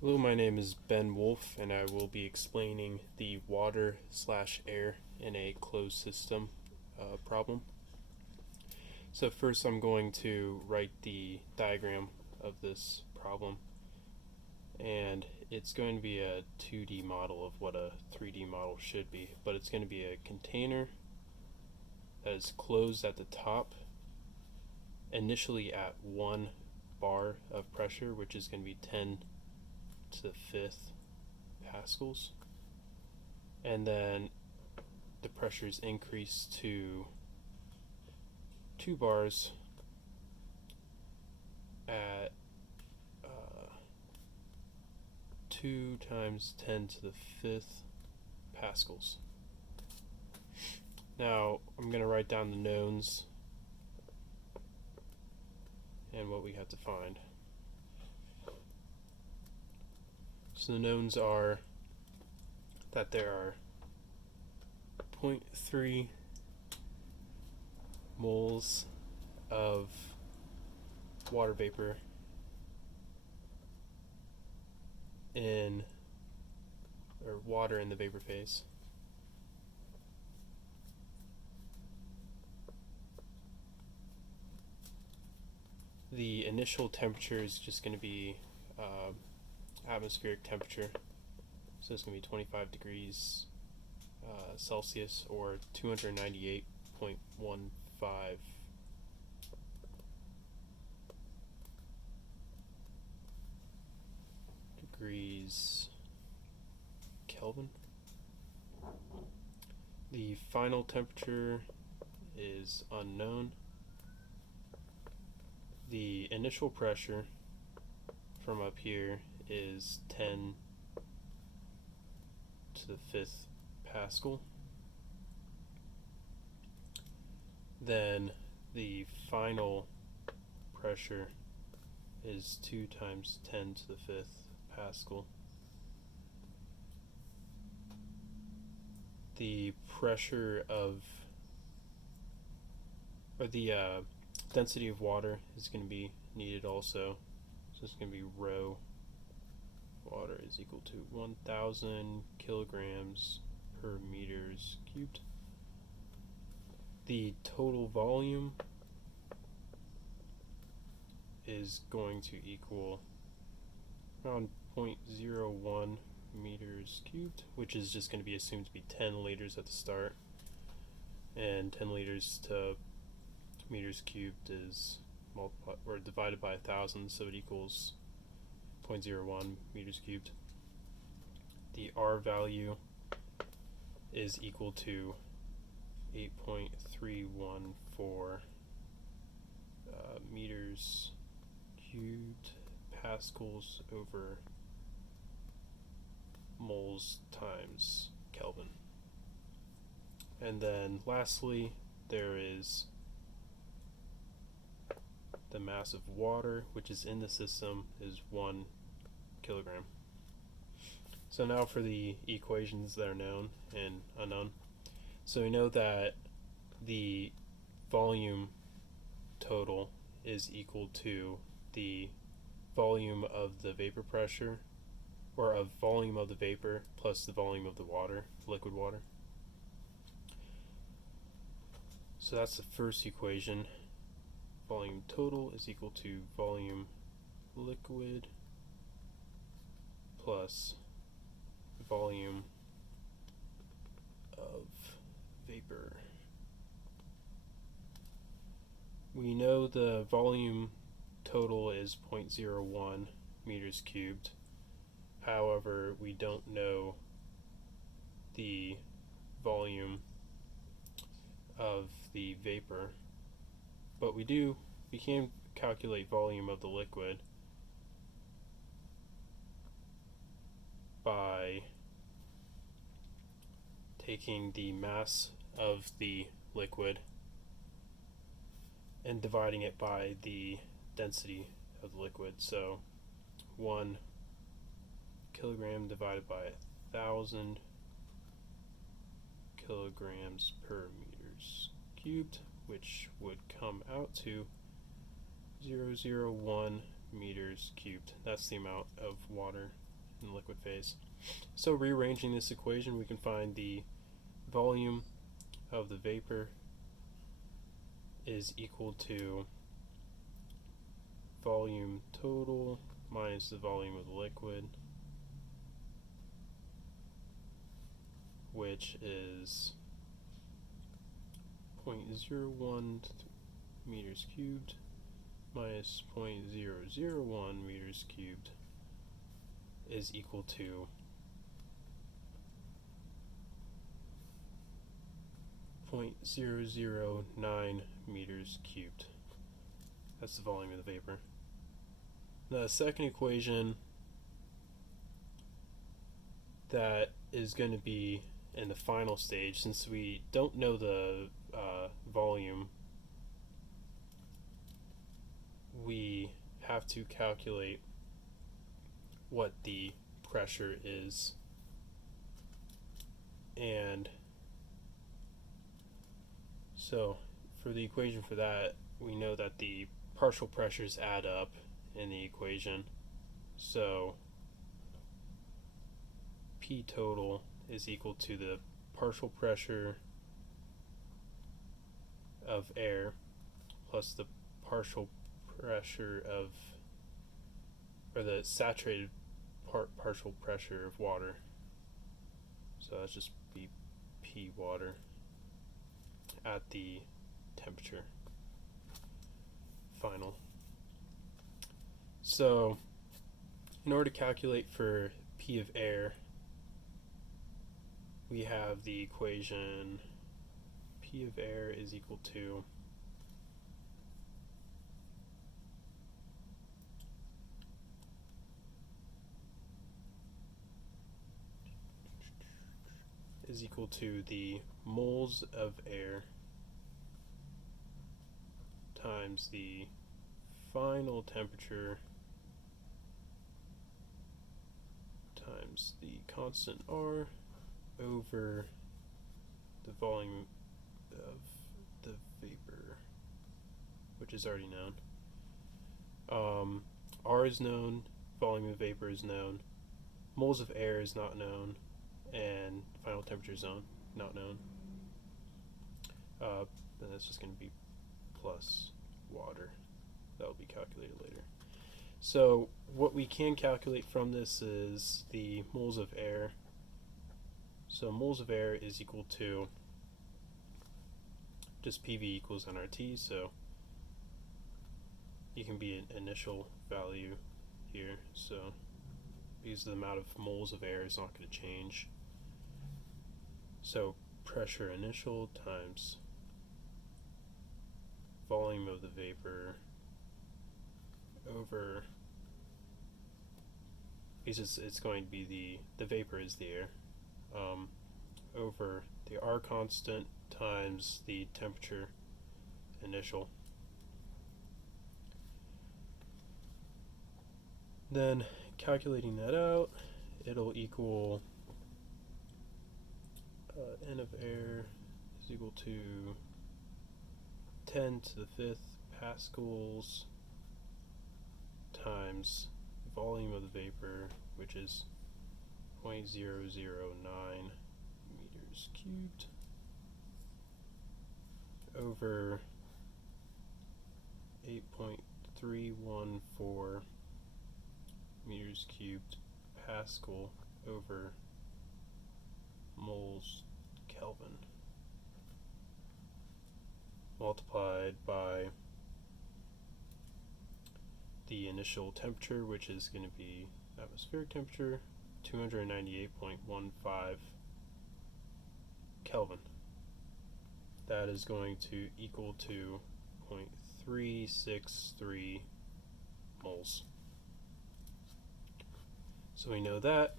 Hello, my name is Ben Wolf, and I will be explaining the water/air in a closed system problem. So first I'm going to write the diagram of this problem, and it's going to be a 2D model of what a 3D model should be, but it's going to be a container that is closed at the top, initially at 1 bar of pressure, which is going to be 10 to the 5th pascals, and then the pressure is increased to 2 bars at 2 times 10 to the 5th pascals. Now I'm going to write down the knowns and what we have to find. So the knowns are that there are 0.3 moles of water vapor water in the vapor phase. The initial temperature is just going to be atmospheric temperature, so it's going to be 25 degrees Celsius, or 298.15 degrees Kelvin. The final temperature is unknown. The initial pressure from up here is 10 to the 5th pascal. Then the final pressure is 2 times 10 to the 5th pascal. The pressure of, or the density of water is going to be needed also. So it's going to be rho water is equal to 1,000 kilograms per meters cubed. The total volume is going to equal around 0.01 meters cubed, which is just going to be assumed to be 10 liters at the start, and 10 liters to meters cubed is multiplied or divided by 1,000, so it equals 0.01 meters cubed. The R value is equal to 8.314 meters cubed pascals over moles times Kelvin. And then lastly, there is the mass of water which is in the system is 1 kilogram. So now for the equations that are known and unknown. So we know that the volume total is equal to the volume of the vapor pressure, or of volume of the vapor plus the volume of the water, liquid water. So that's the first equation. Volume total is equal to volume liquid plus volume of vapor. We know the volume total is 0.01 meters cubed. However, we don't know the volume of the vapor, but we can calculate volume of the liquid by taking the mass of the liquid and dividing it by the density of the liquid. So 1 kilogram divided by 1,000 kilograms per meters cubed, which would come out to 0.001 meters cubed. That's the amount of water in the liquid phase. So rearranging this equation, we can find the volume of the vapor is equal to volume total minus the volume of the liquid, which is 0.01 meters cubed minus 0.001 meters cubed is equal to 0.009 meters cubed. That's the volume of the vapor. The second equation that is going to be in the final stage, since we don't know the volume, we have to calculate what the pressure is, and so for the equation for that, we know that the partial pressures add up in the equation. So P total is equal to the partial pressure of air plus the partial pressure of, or the saturated partial pressure of water. So that's just be P water at the temperature final. So in order to calculate for P of air, we have the equation P of air is equal to the moles of air times the final temperature times the constant R over the volume of the vapor, which is already known. R is known, volume of vapor is known, moles of air is not known, and final temperature zone not known. Then that's just going to be plus water. That will be calculated later. So what we can calculate from this is the moles of air. So moles of air is equal to just PV equals nRT, so you can be an initial value here, so because the amount of moles of air is not going to change. So pressure initial times volume of the vapor over, because it's going to be the vapor is the air, over the R constant times the temperature initial. Then calculating that out, it'll equal N of air is equal to 10 to the 5th pascals times volume of the vapor, which is 0.009 meters cubed, over 8.314 meters cubed Pascal over moles Kelvin, multiplied by the initial temperature, which is going to be atmospheric temperature, 298.15 Kelvin. That is going to equal to 0.363 moles. So we know that.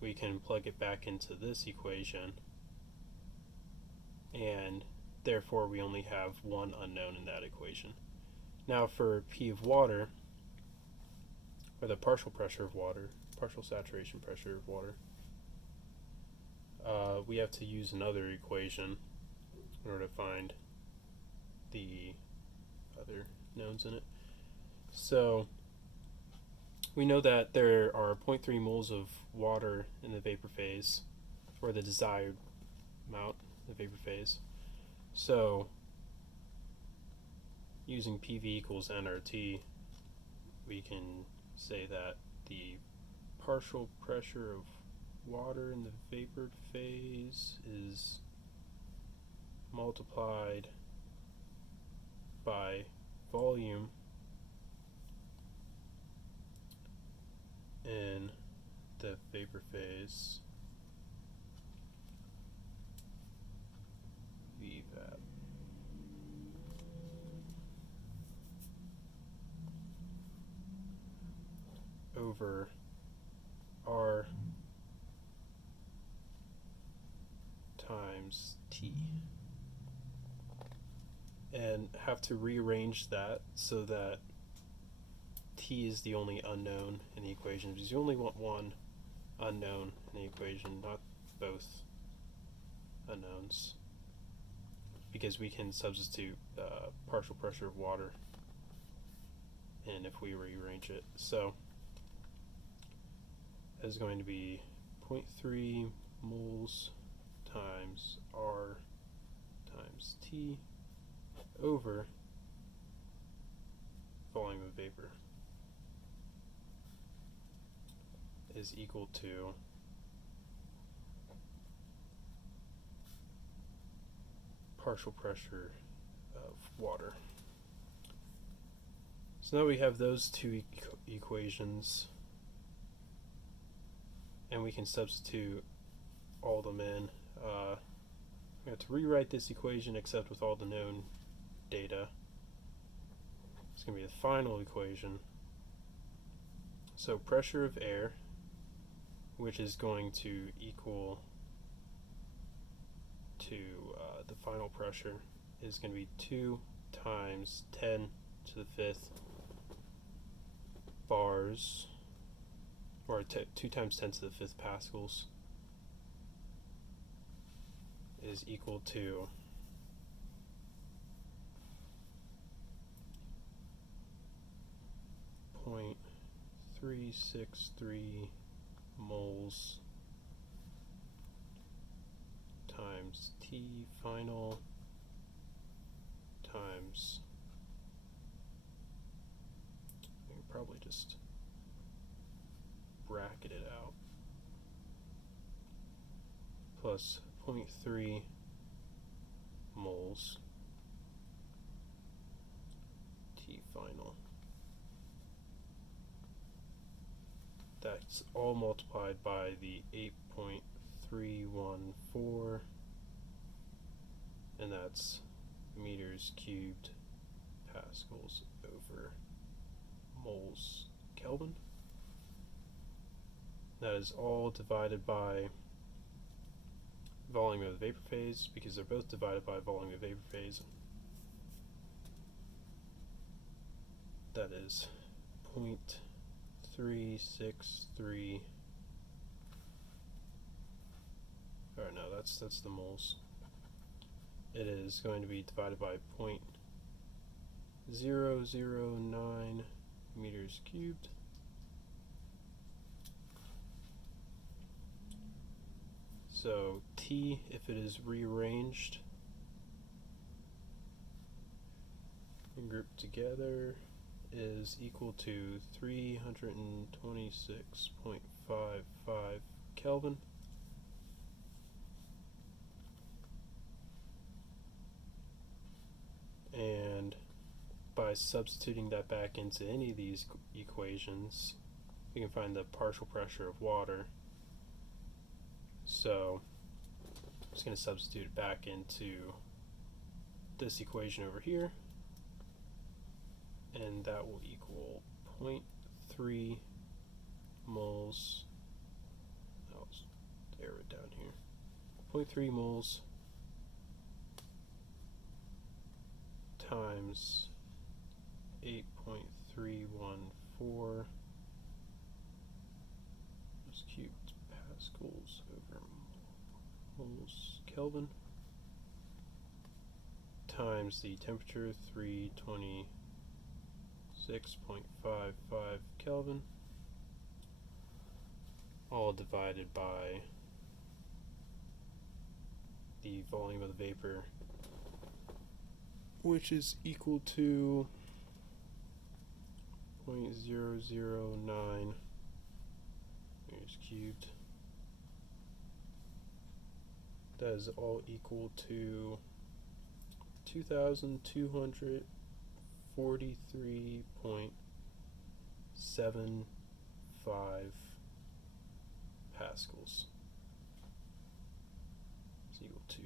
We can plug it back into this equation, and therefore we only have one unknown in that equation. Now for P of water, or the partial pressure of water, partial saturation pressure of water, we have to use another equation in order to find the other knowns in it. So we know that there are 0.3 moles of water in the vapor phase, or the desired amount in the vapor phase. So, using PV equals nRT, we can say that the partial pressure of water in the vapor phase is multiplied by volume in the vapor phase, VVAP, over R times T. And have to rearrange that so that T is the only unknown in the equation, because you only want one unknown in the equation, not both unknowns, because we can substitute partial pressure of water in if we rearrange it. So is going to be 0.3 moles times R times T over volume of vapor is equal to partial pressure of water. So now we have those two equations, and we can substitute all of them in. We have to rewrite this equation except with all the known data. It's going to be the final equation. So pressure of air, which is going to equal to the final pressure, is going to be 2 times 10 to the 5th bars, or 2 times 10 to the 5th pascals, is equal to 0.363 moles times T final times, I can probably just bracket it out, plus 0.3 moles T final. That's all multiplied by the 8.314, and that's meters cubed pascals over moles Kelvin. That is all divided by volume of the vapor phase, because they're both divided by volume of vapor phase. That is 0.363, or no, that's the moles. It is going to be divided by 0.009 meters cubed. So T, if it is rearranged and grouped together, is equal to 326.55 Kelvin. And by substituting that back into any of these equations, we can find the partial pressure of water. So I'm just going to substitute it back into this equation over here, and that will equal 0.3 moles, I'll arrow it down here, 0.3 moles times 8.314 cubed pascals over moles Kelvin times the temperature, 326.55 Kelvin, all divided by the volume of the vapor, which is equal to 0.009 meters cubed. That is all equal to 2,243.75 pascals. Is equal to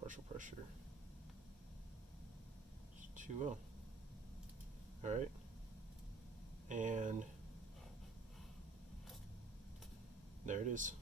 partial pressure. It's 2O. Alright. And there it is.